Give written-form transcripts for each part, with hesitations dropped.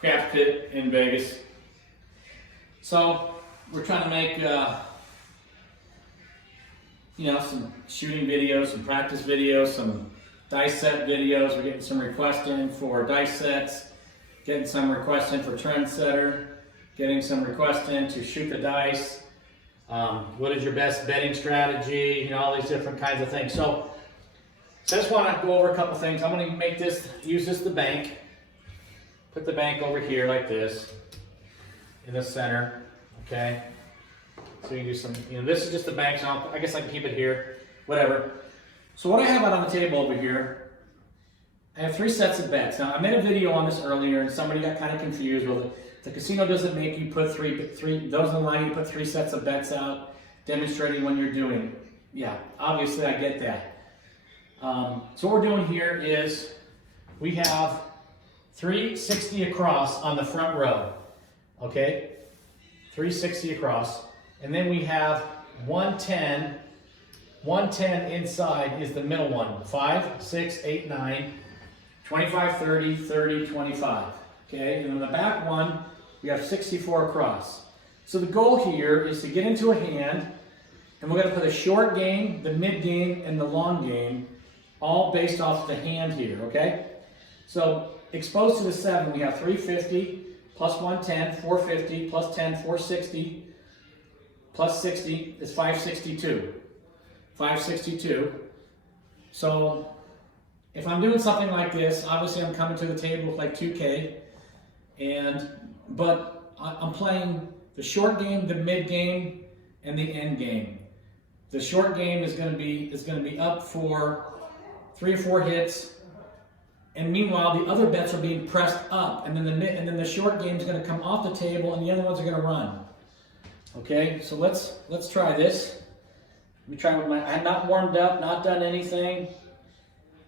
craft pit in Vegas. So we're trying to make some shooting videos, some practice videos, some dice set videos. We're getting some requests in for dice sets, getting some requests in for trendsetter, getting some requests in to shoot the dice. What is your best betting strategy? All these different kinds of things. So I just want to go over a couple things. I'm going to use this the bank. Put the bank over here like this, in the center, okay? So you can do some, this is just the bank, so I guess I can keep it here, whatever. So what I have out on the table over here, I have 3 sets of bets. Now, I made a video on this earlier, and somebody got kind of confused. Well, the casino doesn't make you put doesn't allow you to put 3 sets of bets out, demonstrating when you're doing it. Yeah, obviously I get that. So what we're doing here is we have 360 across on the front row, okay? 360 across. And then we have 110. 110 inside is the middle one. 5, 6, 8, 9, 25, 30, 30, 25. Okay, and then the back one, we have 64 across. So the goal here is to get into a hand, and we're going to put a short game, the mid game, and the long game, all based off the hand here, okay? So exposed to the 7, we have 350, plus 110, 450, plus 10, 460, plus 60 is 562. 562. So if I'm doing something like this, obviously I'm coming to the table with like 2K, but I'm playing the short game, the mid game, and the end game. The short game is going to be up for 3 or 4 hits, and meanwhile the other bets are being pressed up, and then the short game is going to come off the table, and the other ones are going to run. Okay, so let's try this. Let me try with I have not warmed up, not done anything.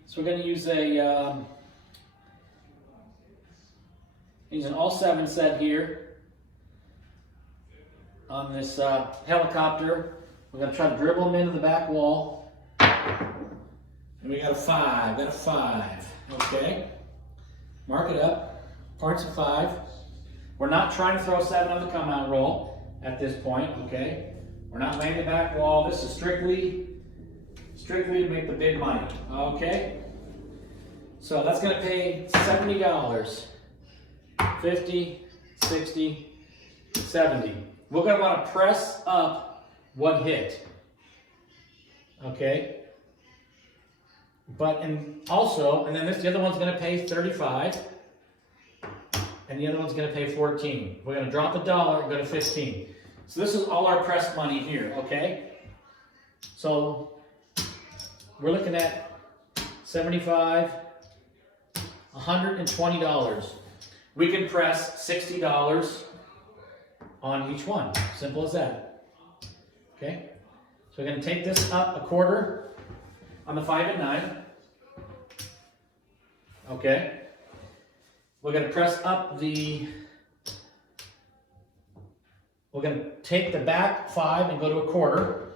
So we're going to use an all 7 set here on this helicopter. We're going to try to dribble them into the back wall. And we got a 5, okay? Mark it up, parts of 5. We're not trying to throw a 7 on the come out roll at this point, okay? We're not laying the back wall. This is strictly to make the big money, okay? So that's gonna pay $70. 50, 60, 70. We're gonna wanna press up what hit, okay? And then the other one's gonna pay 35, and the other one's gonna pay 14. We're gonna drop $1 and go to 15. So this is all our press money here, okay? So we're looking at 75, $120. We can press $60 on each one. Simple as that. Okay? So we're going to take this up a quarter on the 5 and 9. Okay? We're going to press up we're going to take the back 5 and go to a quarter.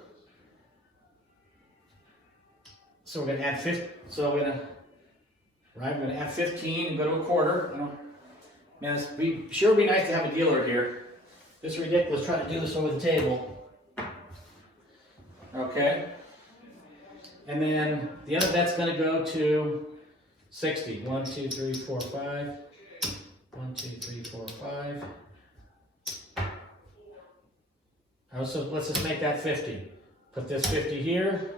So we're going to add 50. So we're going to add 15 and go to a quarter. Man, it'd be nice to have a dealer here. This is ridiculous trying to do this over the table. Okay. And then the other bet's going to go to 60. 1, 2, 3, 4, 5. 1, 2, 3, 4, 5. So let's just make that 50. Put this 50 here.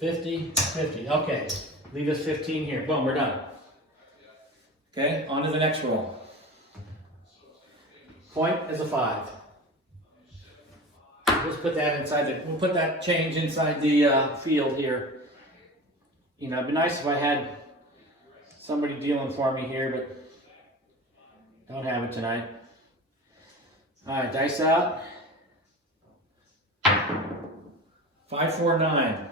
50, 50. Okay. Leave this 15 here. Boom, we're done. Okay, on to the next roll. Point is a 5. Let's put that inside we'll put that change inside the field here. It'd be nice if I had somebody dealing for me here, but don't have it tonight. All right, dice out. 549.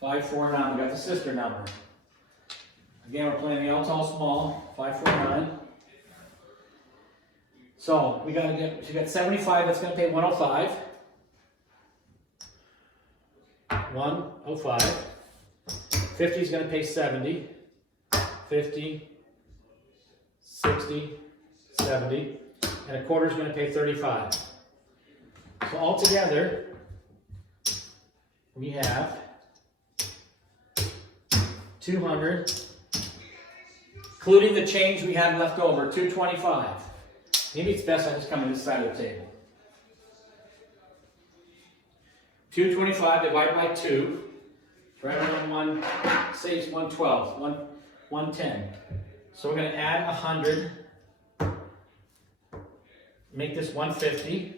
549. We got the sister number. Again, we're playing the all tall small. 549. So we got 75. That's going to pay 105. 105. 50 is going to pay 70. 50. 60, 70, and a quarter is going to pay 35. So altogether, we have 200, including the change we had left over, 225. Maybe it's best I just come to this side of the table. 225 divided by 2, it's right around 1, say it's 112, 110. So we're going to add 100, make this 150.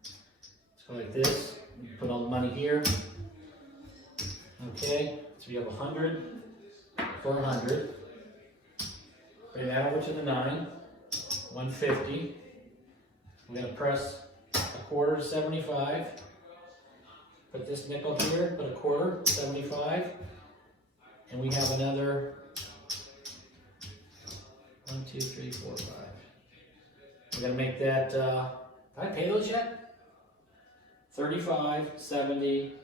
Let's go like this, put all the money here. Okay, so we have 100, 400. Bring that over to the 9, 150. We're going to press a quarter, 75. Put this nickel here, put a quarter, 75. And we have another 1, 2, 3, 4, 5. We're going to make that, did I pay those yet? 35, 70,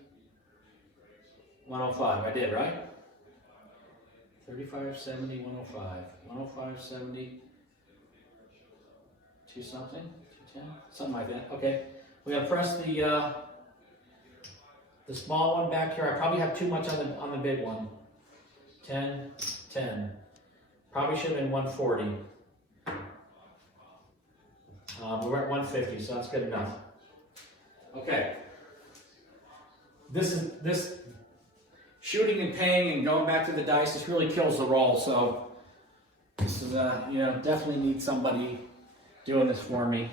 105. I did, right? 35, 70, 105. 105, 70, 2 something, 210, something like that. Okay. We're going to press the small one back here. I probably have too much on the big one. 10, 10. Probably should have been 140. We're at 150, so that's good enough. Okay. This shooting and paying and going back to the dice, this really kills the roll. So this is definitely need somebody doing this for me.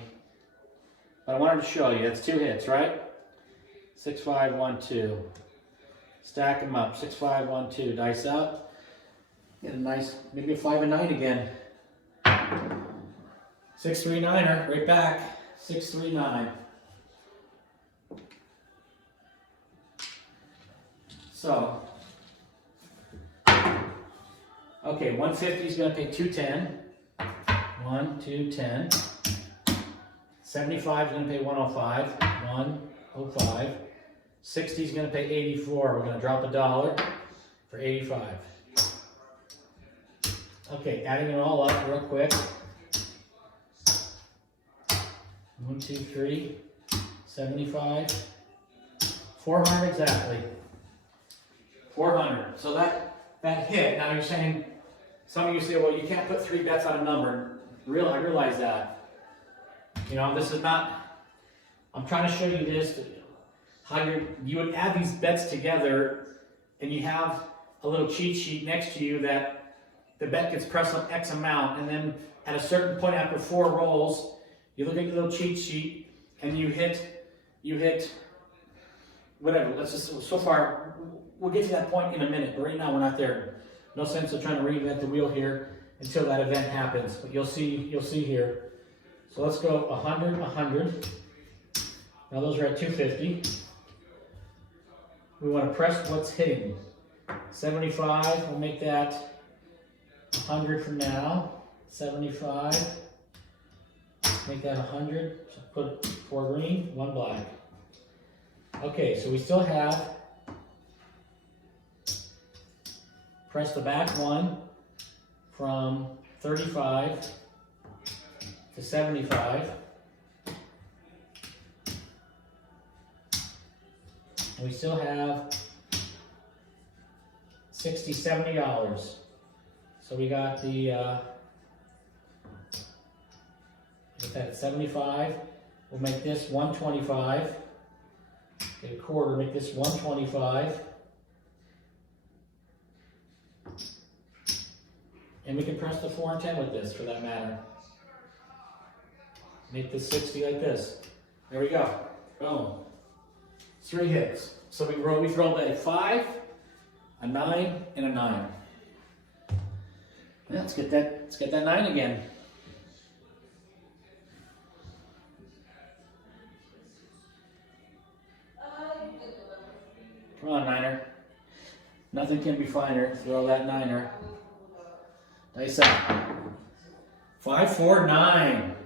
But I wanted to show you. It's 2 hits, right? 6, 5, 1, 2. Stack them up. 6, 5, 1, 2. Dice up. Get a nice, maybe a 5 and 9 again. 6, 3, 9er. Right back. 6, 3, 9. So, okay, 150 is going to pay 210. 1, 2, 10. 75 is going to pay 105. 105. 60 is going to pay 84. We're going to drop $1 for 85. Okay, adding it all up real quick. 1, 2, 3. 75. 400 exactly. 400. So that hit. Now you're saying, some of you say, well, you can't put 3 bets on a number. I realize that. This is not, I'm trying to show you this, how you would add these bets together, and you have a little cheat sheet next to you that the bet gets pressed on X amount, and then at a certain point after 4 rolls, you look at your little cheat sheet, and you hit, whatever, let's just, so far, we'll get to that point in a minute, but right now we're not there. No sense of trying to reinvent the wheel here until that event happens, but you'll see here. So let's go 100, 100. Now those are at 250. We want to press what's hitting. 75, we'll make that 100 from now. 75, make that 100. So put 4 green, 1 black. Okay, so we still have, press the back one from 35 to 75. And we still have $60, $70. So we got the, get that at 75. We'll make this 125. Get a quarter, make this 125. And we can press the 4 and 10 with this, for that matter. Make this 60 like this. There we go. Boom. 3 hits. So we rolled a 5, a 9, and a 9. Let's get that 9 again. Come on, 9er. Nothing can be finer. Throw that 9er. Dice up. 5, 4, 9.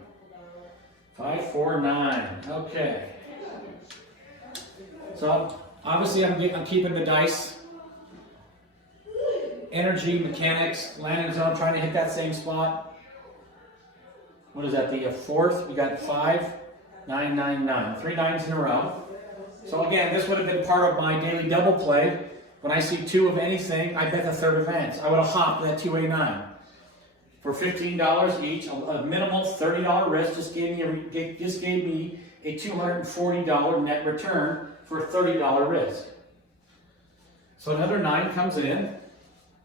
5, 4, 9. Okay. So obviously I'm keeping the dice, energy, mechanics, landing zone, trying to hit that same spot. What is that, the fourth? We got 5, 9, 9, 9. 3 9s in a row. So again, this would have been part of my daily double play. When I see 2 of anything, I bet the third advance. I would have hopped that 2A9. For $15 each, a minimal $30 risk just gave me a $240 net return for a $30 risk. So another 9 comes in.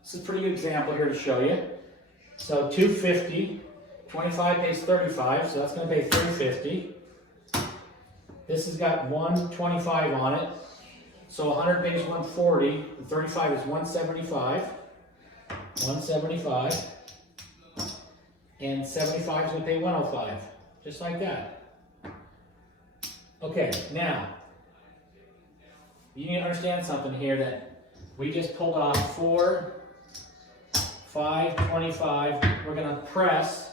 This is a pretty good example here to show you. So 250, 25 pays 35, so that's going to pay 350. This has got 125 on it, so 100 pays 140, and 35 is 175. 175. And 75 is going to pay 105, just like that. Okay, now, you need to understand something here that we just pulled off 4, 5, 25. We're going to press.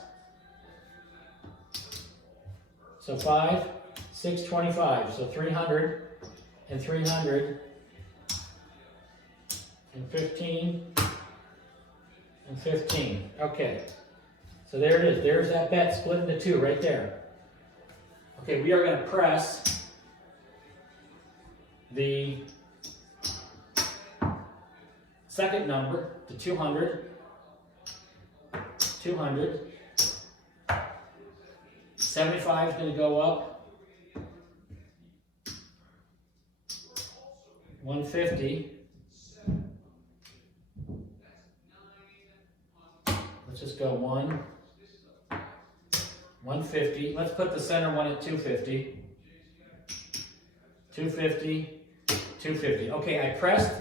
So 5, 6, 25. So 300 and 300 and 15 and 15. Okay. So there it is. There's that bet split into 2 right there. Okay, we are going to press the second number, the 200. 200. 75 is going to go up. 150. Let's just go 150. Let's put the center one at 250. 250. 250. Okay, I pressed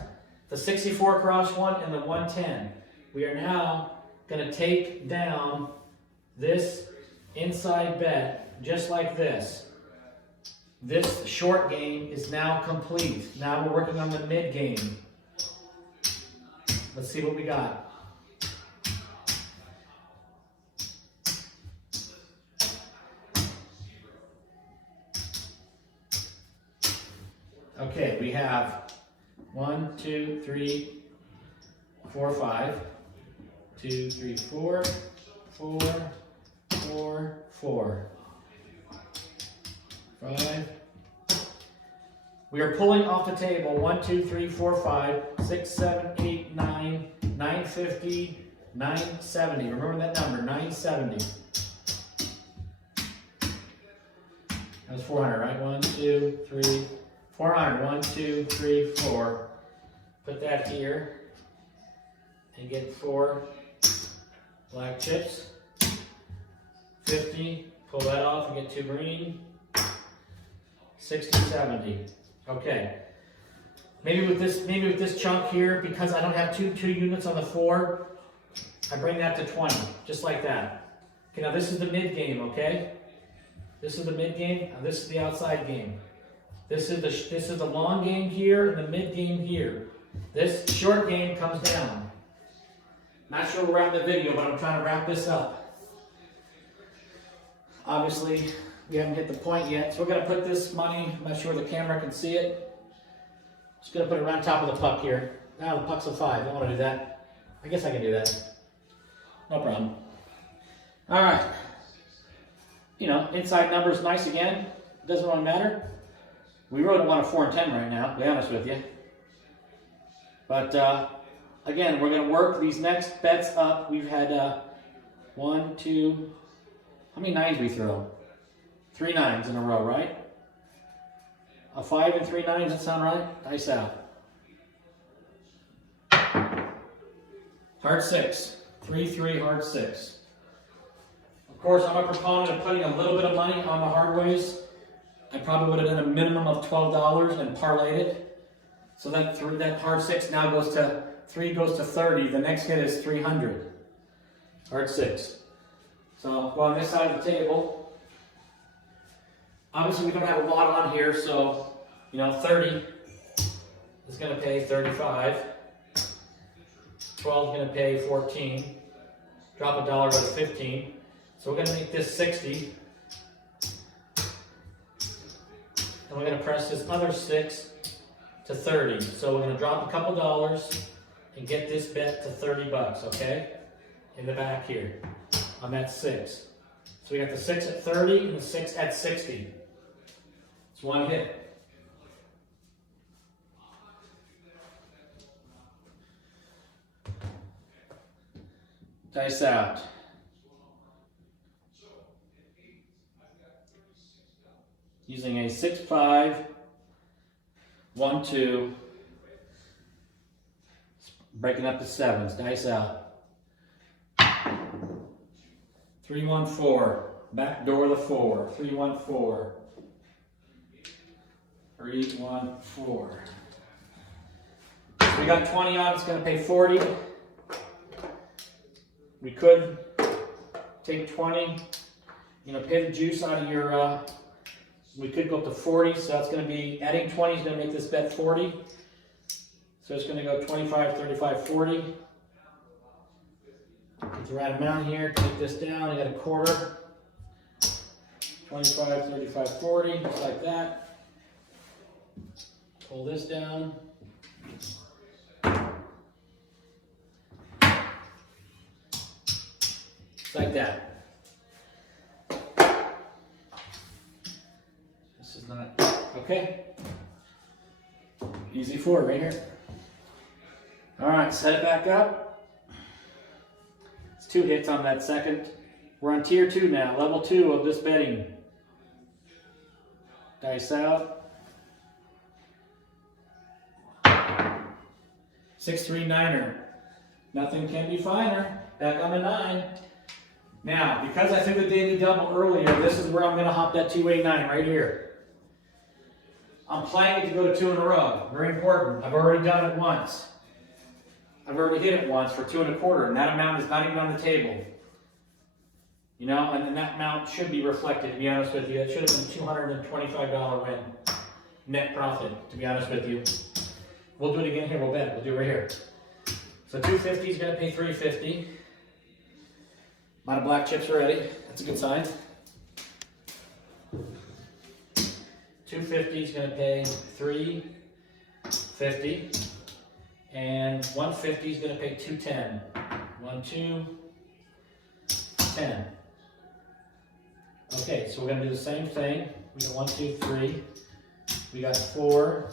the 64 cross one and the 110. We are now going to take down this inside bet just like this. This short game is now complete. Now we're working on the mid game. Let's see what we got. Okay, we have 1, 2, 3, 4, 5. 2, 3, 4, 4, 4, 4, 5. We are pulling off the table 1, 2, 3, 4, 5, 6, 7, 8, 9, 950, 970. Remember that number, 970. That was 400, right? 1, 2, 3, 400. 1, 2, 3, 4. Put that here and get 4 black chips. 50. Pull that off and get 2 green. 60, 70. Okay. Maybe with this chunk here, because I don't have two units on the 4, I bring that to 20, just like that. Okay, now this is the mid game, okay? This is the mid game, and this is the outside game. This is the long game here and the mid game here. This short game comes down. Not sure we're at the video, but I'm trying to wrap this up. Obviously, we haven't hit the point yet, so we're going to put this money, I'm not sure the camera can see it. Just going to put it around top of the puck here. Now the puck's a 5, I don't want to do that. I guess I can do that. No problem. All right. You know, inside number's nice again. Doesn't really matter. We really want a 4 and 10 right now, to be honest with you. But again, we're going to work these next bets up. We've had 1, 2, how many 9s we throw? 3 9s in a row, right? A 5 and 3 9s, that sound right? Dice out. Hard 6. 3, 3, hard 6. Of course, I'm a proponent of putting a little bit of money on the hard ways. I probably would have done a minimum of $12 and parlayed it. So that hard 6 now goes to 3 goes to 30. The next hit is 300. Hard 6. So go on this side of the table. Obviously, we don't have a lot on here, so 30 is going to pay 35. 12 is going to pay 14. Drop a dollar, go to 15. So we're going to make this 60. And we're going to press this other 6 to 30. So we're going to drop a couple dollars and get this bet to 30 bucks, okay? In the back here, on that 6. So we got the 6 at 30 and the 6 at 60. It's one hit. Dice out. Using a 6, 5, 1, 2. Breaking up the 7s. Dice out. 3, 1, 4. Back door the 4. 3, 1, 4. 3, 1, 4. So we got 20 on. It's going to pay 40. We could take 20. Pay the juice out of your. We could go up to 40. So that's going to be adding 20 is going to make this bet 40. So it's going to go 25, 35, 40. Get the right amount here. Take this down. I got a quarter. 25, 35, 40. Just like that. Pull this down. Just like that. This is not okay. Easy 4 right here. All right, set it back up. It's 2 hits on that second. We're on tier 2 now, level 2 of this betting. Dice out. 6, 3, 9er. Nothing can be finer. Back on the 9. Now, because I took the daily double earlier, this is where I'm going to hop that 289 right here. I'm playing it to go to 2 in a row. Very important. I've already done it once. I've already hit it once for 2 1/4, and that amount is not even on the table. And then that amount should be reflected, to be honest with you. It should have been $225 win. Net profit, to be honest with you. We'll do it again here, we'll bet it. We'll do it right here. So 250 is going to pay 350. Amount of black chips already. That's a good sign. 250 is going to pay 350. And 150 is going to pay 210. 1, 2, 10. Okay, so we're going to do the same thing. We got 1, 2, 3. We got 4.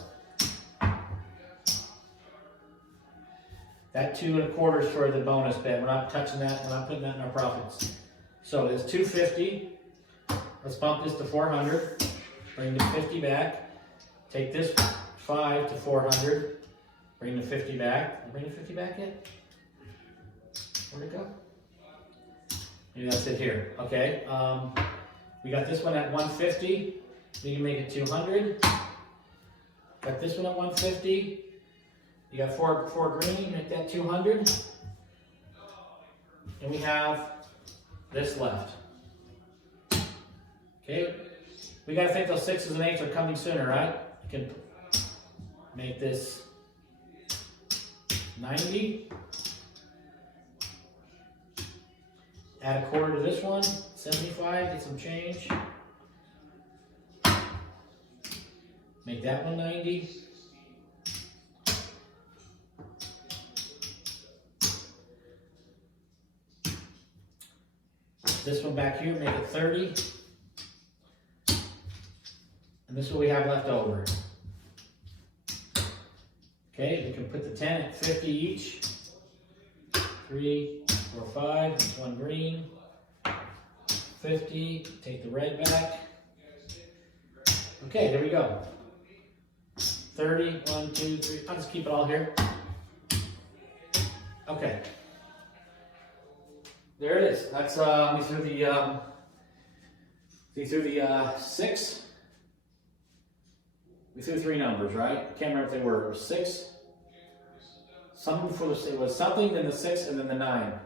That 2 1/4 is for the bonus bet. We're not touching that. We're not putting that in our profits. So it's 250. Let's bump this to 400. Bring the 50 back. Take this 5 to 400. Bring the 50 back. Bring the 50 back yet? Where'd it go? Maybe that's it here. Okay. We got this one at 150. We can make it 200. Got this one at 150. You got 4 green. Make that 200. And we have this left. Okay. We got to think those 6s and 8s are coming sooner, right? You can make this 90. Add a quarter to this one, 75, get some change. Make that one 90. This one back here, make it 30. And this is what we have left over. Okay, we can put the 10 at 50 each. 3, 4, 5, that's 1 green. 50, take the red back. Okay, there we go. 30, 1, 2, 3, I'll just keep it all here. Okay. There it is. That's, we threw the 6. We threw 3 numbers, right? I can't remember if they were 6. Something before it was something, then the 6, and then the 9.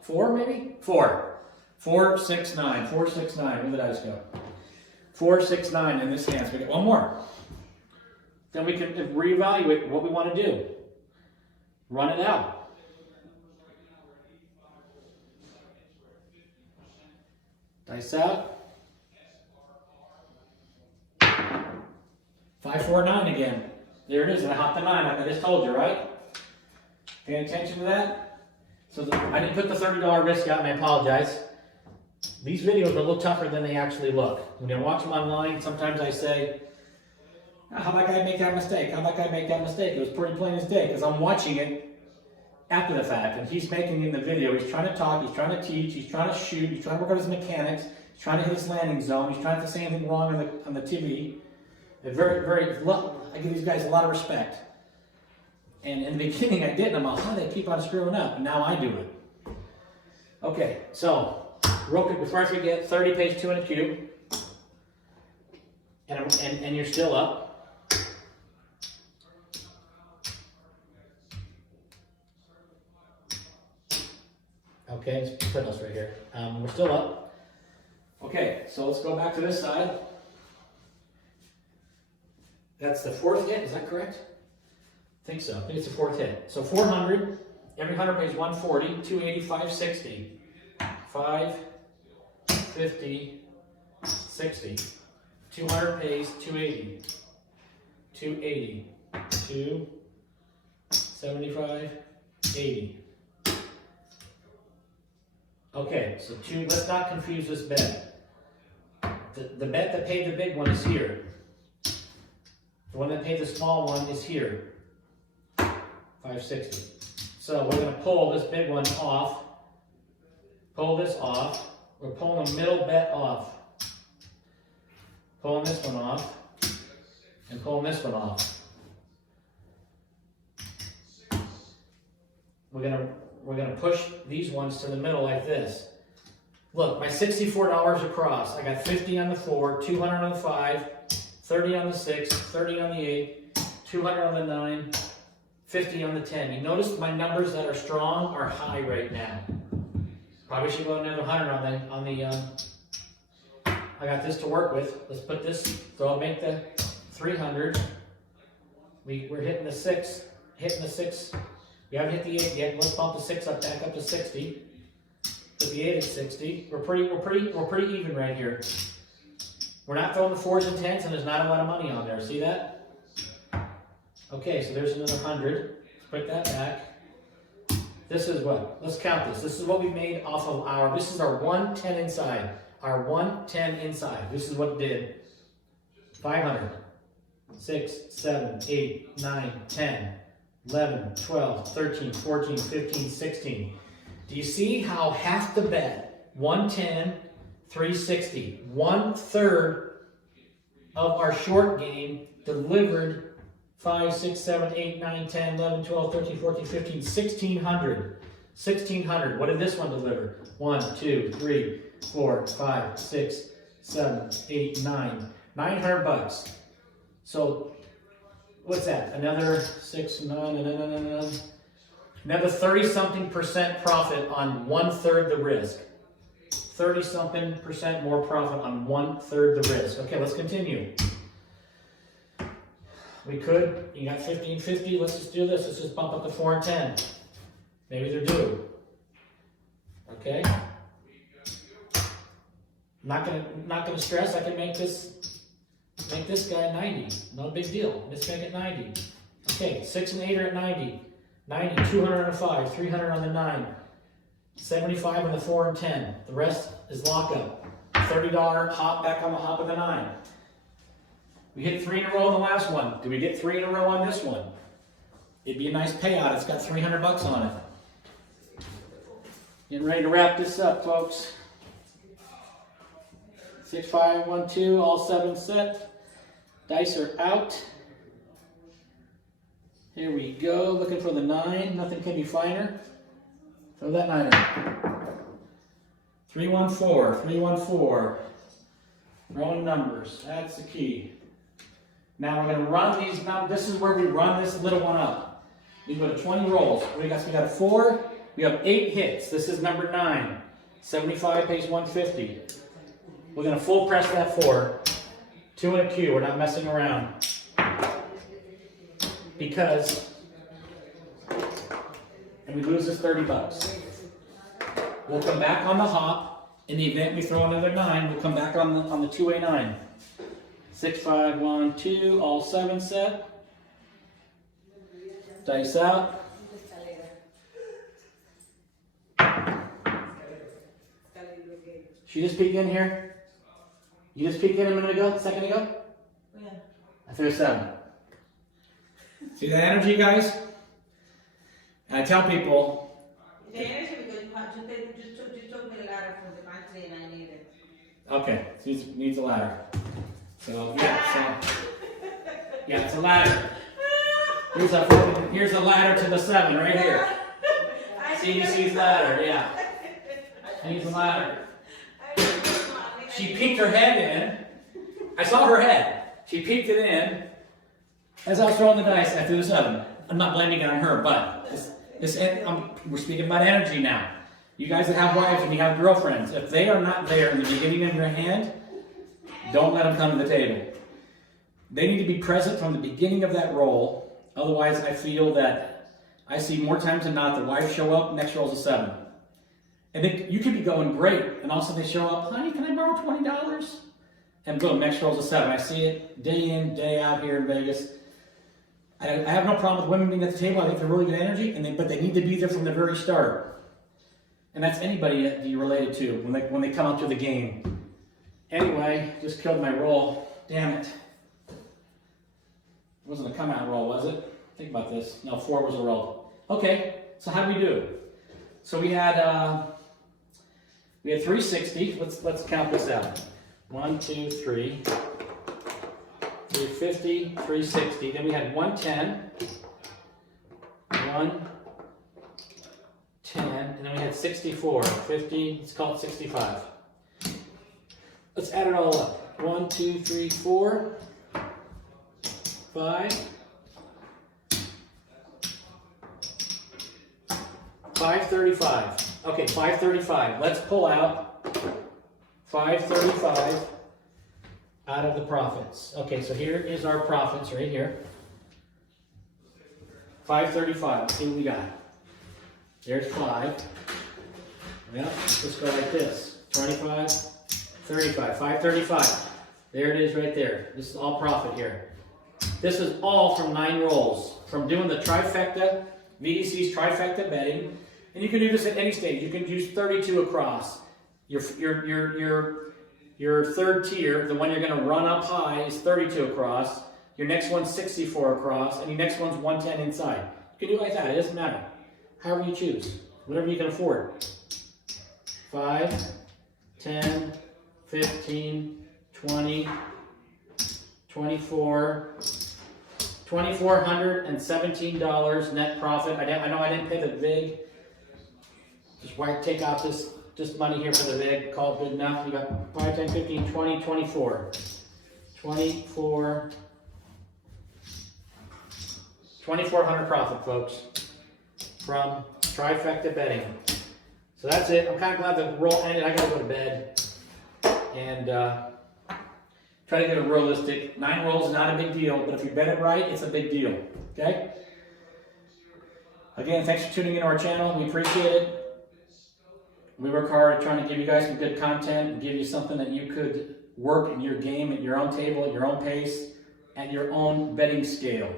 4 maybe? 4. 4, 6, 9. 4, 6, 9. Where did the dice go? 4, 6, 9 in this hand. So we get one more. Then we can reevaluate what we want to do. Run it out. Dice out. 5, 4, 9 again. There it is. And I hopped the 9. I just told you, right? Paying attention to that? So I didn't put the $30 risk out, and I apologize. These videos are a little tougher than they actually look. When you watch them online, sometimes I say, how that guy make that mistake? How that guy make that mistake? It was pretty plain as day, because I'm watching it after the fact, and he's making in the video. He's trying to talk, he's trying to teach, he's trying to shoot, he's trying to work out his mechanics, he's trying to hit his landing zone, he's trying to say anything wrong on the TV. I give these guys a lot of respect. And in the beginning I didn't. I'm like, how do they keep on screwing up? And now I do it. Okay, so real quick, before I forget, 30 pays 2 and a cube. And you're still up. Okay, let's put us right here. We're still up. Okay, so let's go back to this side. That's the 4th hit, is that correct? I think so. I think it's the 4th hit. So 400, every 100 pays 140, 280, 560, 550, 60. 200 pays 280, 280, 275, 80. Okay, so let's not confuse this bet. The bet that paid the big one is here. The one that paid the small one is here, 560. So we're going to pull this big one off, pull this off. We're pulling the middle bet off. Pulling this one off, and pulling this one off. We're gonna push these ones to the middle like this. Look, my $64 across. I got 50 on the 4, 200 on the 5, 30 on the 6, 30 on the 8, 200 on the 9, 50 on the 10. You notice my numbers that are strong are high right now. Probably should go another 100 on the I got this to work with. Let's put this, so I'll make the 300. We're hitting the 6, We haven't hit the 8 yet. Let's bump the 6 up, back up to 60. Put the 8 at 60. We're pretty even right here. We're not throwing the 4s and 10s, and there's not a lot of money on there. See that? Okay, so there's another 100. Let's put that back. This is what? Let's count this. This is what we made off of this is our 110 inside. Our 110 inside. This is what it did. 500. 6, 7, 8, 9, 10, 11, 12, 13, 14, 15, 16. Do you see how half the bet, 110, 360, 1/3 of our short game delivered 5, 6, 7, 8, 9, 10, 11, 12, 13, 14, 15, 1,600. 1,600. What did this one deliver? 1, 2, 3, 4, 5, 6, 7, 8, 9. $900. So, what's that? Another 6, 9, another 30-something% profit on 1/3 the risk. 30-something% more profit on 1/3 the risk. Okay, let's continue. You got 50 and 50. Let's just do this. Let's just bump up to 4 and 10. Maybe they're due. Okay. Not gonna stress. I can make this guy 90. No big deal. This guy get 90. Okay, 6 and 8 are at 90. 90, 200 on the 5, 300 on the 9, 75 on the 4 and 10. The rest is lockup. $30 hop back on the hop of the 9. We hit 3 in a row on the last one. Do we get 3 in a row on this one? It'd be a nice payout. It's got $300 on it. Getting ready to wrap this up, folks. 6, 5, 1, 2, all 7 set. Dice are out. Here we go. Looking for the 9. Nothing can be finer. Throw that 9 in. 314, 314. Throwing numbers. That's the key. Now we're going to run these. Now this is where we run this little one up. We go to 20 rolls. We got a 4. We have 8 hits. This is number 9. 75 pays 150. We're going to full press that 4. 2 and a Q. We're not messing around. Because, and we lose this $30. We'll come back on the hop. In the event we throw another 9, we'll come back on the 2A9. 6, 5, 1, 2, all 7 set. Dice out. She just peeked in here? You just peeked in a minute ago, a second ago? Yeah. I threw a 7. See that energy, guys? And I tell people... The energy because you took me the ladder from the pantry and I need it. Okay, she needs a ladder. So, yeah, yeah, it's a ladder. Here's a ladder to the 7 right here. CDC's ladder, yeah. She needs a ladder. She peeked her head in. I saw her head. She peeked it in. As I was throwing the dice, I threw the 7. I'm not blaming it on her, but we're speaking about energy now. You guys that have wives and you have girlfriends, if they are not there in the beginning of your hand, don't let them come to the table. They need to be present from the beginning of that roll. Otherwise, I feel that I see more times than not the wife show up, next roll's a 7. And then you could be going great, and all of a sudden they show up, honey, can I borrow $20? And boom, next roll's a 7. I see it day in, day out here in Vegas. I have no problem with women being at the table. I think they're really good energy, but they need to be there from the very start. And that's anybody that you related to when they come out to the game. Anyway, just killed my roll. Damn it. It wasn't a come out roll, was it? Think about this. No, 4 was a roll. Okay, so how do we do? So we had 360. Let's count this out. 1, 2, 3. 350, 360. Then we had 110. 110, and then we had 64, 50, let's call it 65. Let's add it all up. 1, 2, 3, 4, 5, 535. Okay, 535. Let's pull out 535 out of the profits. Okay, so here is our profits right here. 535. Let's see what we got. There's 5. Well, let's go like this. 25, 35, 535. There it is right there. This is all profit here. This is all from 9 rolls. From doing the trifecta, VDC's Trifecta Betting. And you can do this at any stage. You can use 32 across. Your third tier, the one you're going to run up high, is 32 across. Your next one's 64 across. And your next one's 110 inside. You can do it like that. It doesn't matter. However you choose. Whatever you can afford. 5, 10, 15, 20, 24, $2,417 net profit. I know I didn't pay the VIG. Just take out this money here for the VIG. Call it good enough. You got 5, 10, 15, 20, 24. 2,400 profit, folks, from Trifecta Betting. So that's it. I'm kind of glad the roll ended. I got to go to bed and try to get a realistic. 9 rolls is not a big deal, but if you bet it right, it's a big deal. Okay? Again, thanks for tuning into our channel. We appreciate it. We work hard at trying to give you guys some good content and give you something that you could work in your game at your own table, at your own pace, at your own betting scale.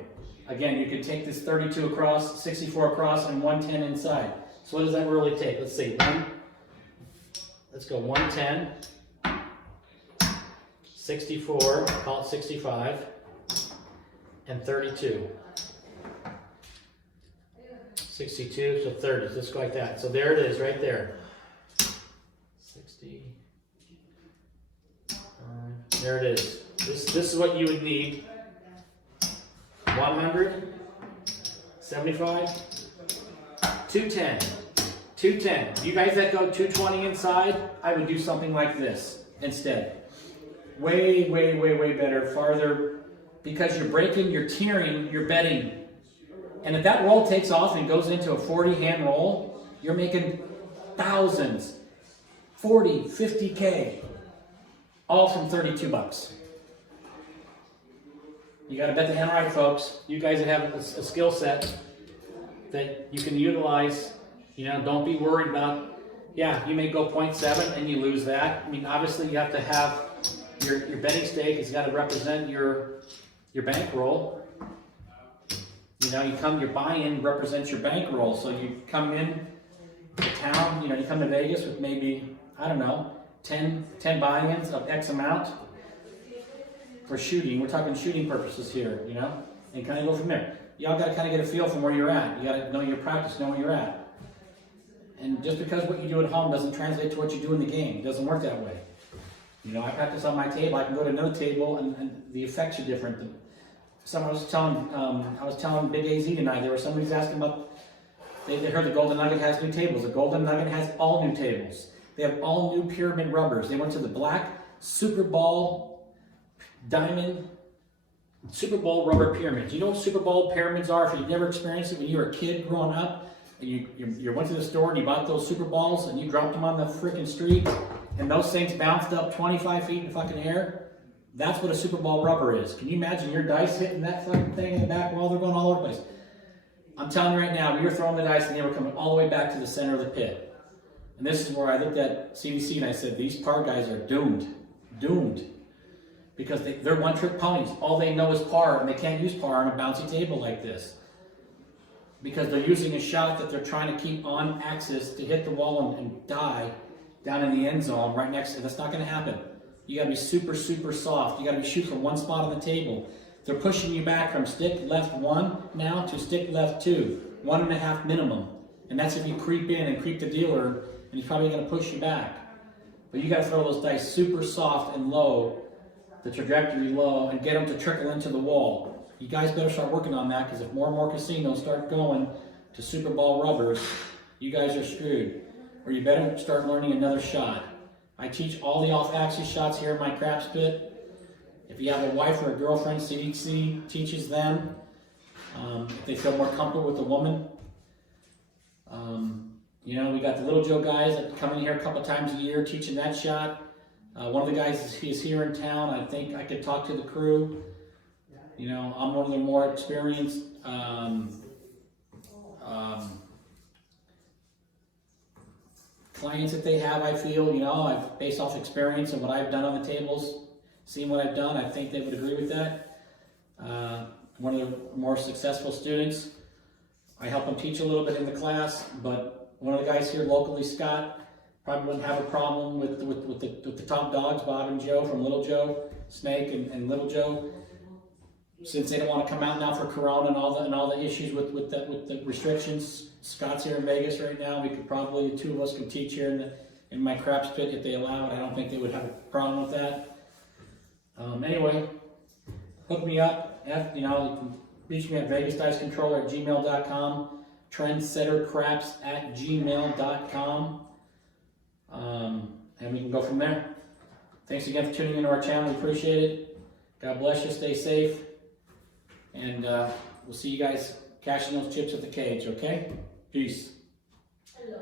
Again, you could take this 32 across, 64 across, and 110 inside. So what does that really take? Let's see. Let's go 110, 64, call it 65, and 32. 62, so 30. Let's go like that. So there it is, right there. 60. There it is. This is what you would need. 100, 75, 210, 210. You guys that go 220 inside, I would do something like this instead. Way, way, way, way better, farther, because you're breaking, you're tiering, you're betting. And if that roll takes off and goes into a 40-hand roll, you're making thousands, 40, 50K, all from 32 bucks. You got to bet the hand right, folks. You guys that have a skill set that you can utilize, don't be worried about, you may go 0.7 and you lose that. I mean, obviously you have to have your betting stake. It's got to represent your bankroll. Your buy-in represents your bankroll. So you come in to town, you come to Vegas with maybe, I don't know, 10 buy-ins of X amount for shooting. We're talking shooting purposes here, you know, and kind of go from there. Y'all got to kind of get a feel from where you're at. You got to know your practice, know where you're at. And just because what you do at home doesn't translate to what you do in the game. It doesn't work that way. You know, I practice on my table. I can go to another table, and the effects are different. Someone was telling, I was telling Big AZ tonight. There was somebody who's asking about. They heard the Golden Nugget has new tables. The Golden Nugget has all new tables. They have all new pyramid rubbers. They went to the black Super Bowl diamond Super Bowl rubber pyramids. You know what Super Bowl pyramids are? If you've never experienced it, when you were a kid growing up, and you went to the store and you bought those Super Balls and you dropped them on the freaking street, and those things bounced up 25 feet in the fucking air. That's what a Super Bowl rubber is. Can you imagine your dice hitting that fucking thing in the back wall? They're going all over the place. I'm telling you right now, we were throwing the dice and they were coming all the way back to the center of the pit. And this is where I looked at CBC and I said, these par guys are doomed. Doomed. Because they're one-trick ponies. All they know is par, and they can't use par on a bouncy table like this. Because they're using a shot that they're trying to keep on axis to hit the wall and die down in the end zone right next to it. That's not going to happen. You got to be super, super soft. You got to be shooting from one spot on the table. They're pushing you back from stick left 1 now to stick left 2. 1.5 minimum. And that's if you creep in and creep the dealer, and he's probably going to push you back. But you got to throw those dice super soft and low, the trajectory low, and get them to trickle into the wall. You guys better start working on that, because if more and more casinos start going to Super Bowl rubbers, you guys are screwed. Or you better start learning another shot. I teach all the off-axis shots here in my craps pit. If you have a wife or a girlfriend, CDC teaches them. If they feel more comfortable with the woman. You know, we got the Little Joe guys that come in here a couple times a year teaching that shot. One of the guys is here in town. I think I could talk to the crew. You know, I'm one of the more experienced clients that they have, I feel. You know, I've based off experience and what I've done on the tables, seeing what I've done, I think they would agree with that. One of the more successful students, I help him teach a little bit in the class, but one of the guys here locally, Scott, probably wouldn't have a problem with the top dogs, Bob and Joe from Little Joe, Snake and Little Joe. Since they don't want to come out now for Corona and all the issues with the restrictions, Scott's here in Vegas right now. We could probably, the two of us could teach here in my craps pit if they allow it. I don't think they would have a problem with that. Anyway, hook me up. You know, you can reach me at vegasdicecontroller@gmail.com, trendsettercraps@gmail.com, and we can go from there. Thanks again for tuning into our channel. We appreciate it. God bless you. Stay safe. And we'll see you guys cashing those chips at the cage, okay? Peace. Hello.